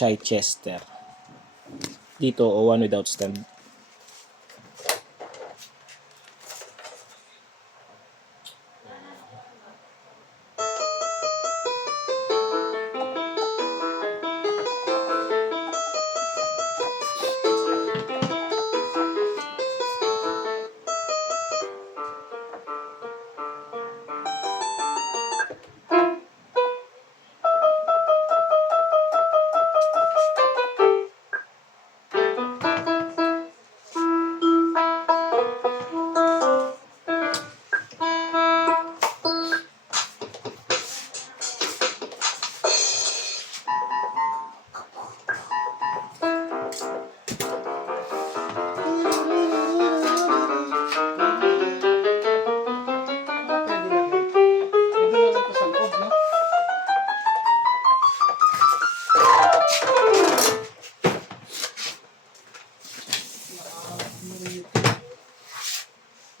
Chichester. Dito, o one without stem.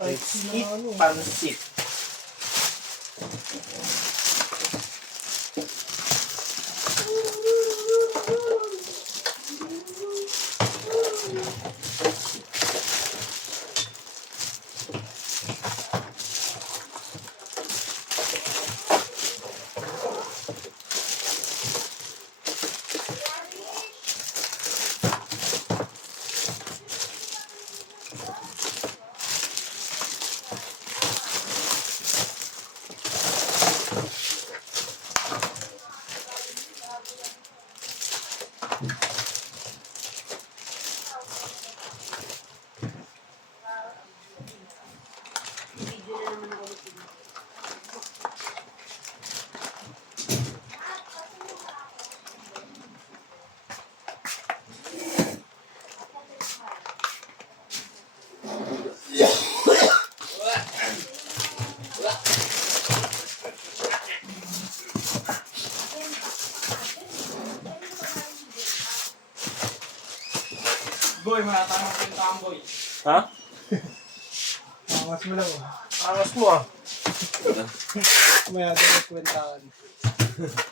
Let's eat pansit. Boy, matatama ko yung tamboy. Ha? Angas mo lang. Angas mo ah. May agad na kwentaan.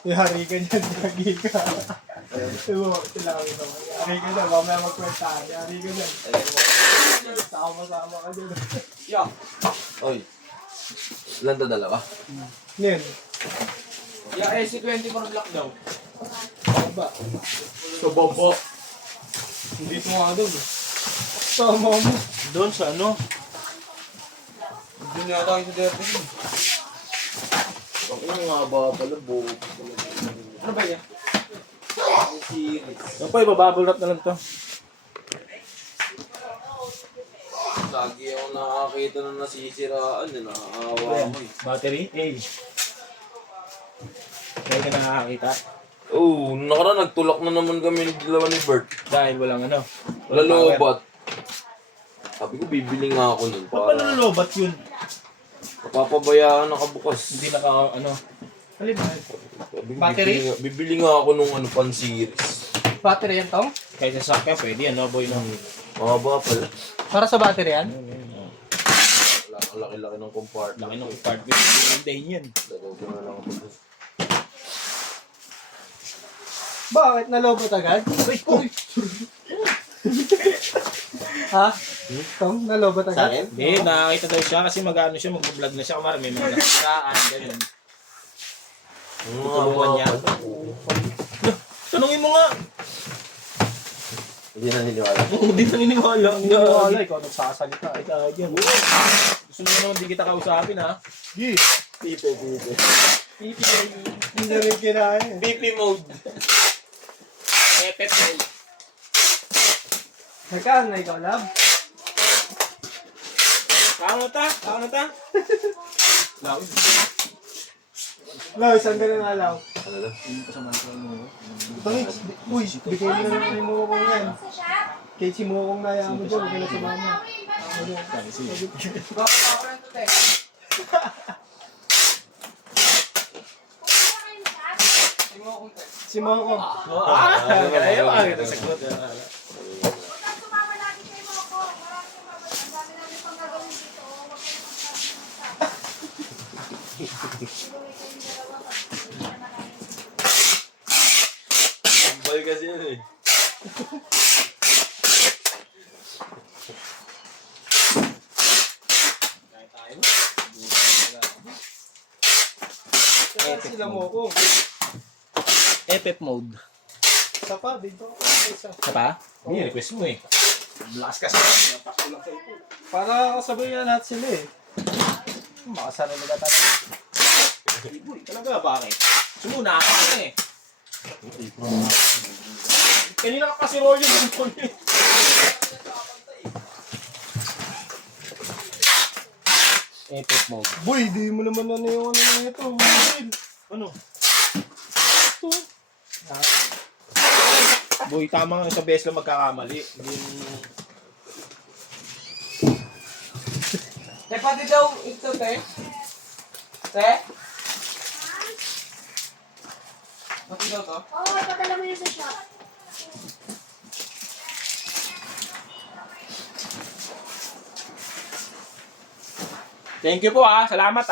Yari ka dyan, gagi ka. Diba, sila kami ito. Yari ka dyan, mamaya magkwentaan. Yari ka dyan. Sama-sama ka dyan. Yo. Oy. Ilan to, dalawa? Nen, Yung AC24 black daw. ba? So, bobo. Hindi ko nga daw. Sama mo. Doon sa ano? Hindi nga tayo sa dirty. Ang ino nga ba pala, buo. Ano ba yan? Series. Yan pa, ibababulot na lang to. Lagi ako nakakita na nasisiraan, nakakawa mo eh. Battery? Kaya ka nakakakita. Oo, nakaraan nagtulak na naman kami ng dalawa ni Bert. Dahil walang ano. Wala lobat. Sabi ko, bibili nga ako nun Paano para nalobat yun? kapapabayaan nakabukas. Hindi naka ano. Alin ba? Sabi ko, Battery? bibili nga ako nung ano, pan-series. Battery yan, Tong? Kahit sa sakya, pwede yan, no boy, no? Mahaba pala. Para sa battery yan? Ang laki-laki ng compartment. Laki ng compartment. Hindi yan. Dalawa ko na lang ako. Bakit? Nalobot agad? Uy! Ha? Tong, nalobot agad? Hindi, nakakita daw siya kasi mag-ano siya, mag-vlog na siya. Kumara may mga nasiraan, ganyan. Tutulungan niya. Tanungin mo nga! Hindi na niniwala. Hindi naniniwala. Hindi mo wala, ikaw nagsasalita. Ay, kagyan. Gusto mo naman di kita kausapin, ha? Yes! Pipe. Hindi na rin kinain. BP mode. Epet mode. Nagkaan na ikaw, love? Kano ta? Law, saan ka na nalaw? Ano na? Bakit? Uy, bigay na naman ni Mokong yan. Kahit si Mokong na ayaw mo dyan, huwag ka na sa mama. Si Mokong. Kaya ba? Kita sagot. Sumama lagi kay Moko. Maraming ang dami namin pang gagawin dito. Huwag kayo magsasalita. kasi yun eh. Kain tayo. Saka sila mo ko. FF mode. Isa pa, dito ako. Isa. Sa pa? Hindi, request mo eh. Lakas kasi. Napakto lang sa ito. Para kasabayan natin sila eh. Makasara nila tayo. Iboy, talaga bakit? Sumuna ka na eh. Kanina ka kasi roll yung phone eh. FF mode. Boy, di mo naman ano yung ano na ito. Mobile. Ano? Ito. Boy, tama nga sa beses lang magkakamali. Hindi yung... Te, pati daw ito, te. Te? Pati daw to? Oo, ipadala mo yun sa shop. Thank you po ah. Salamat ah.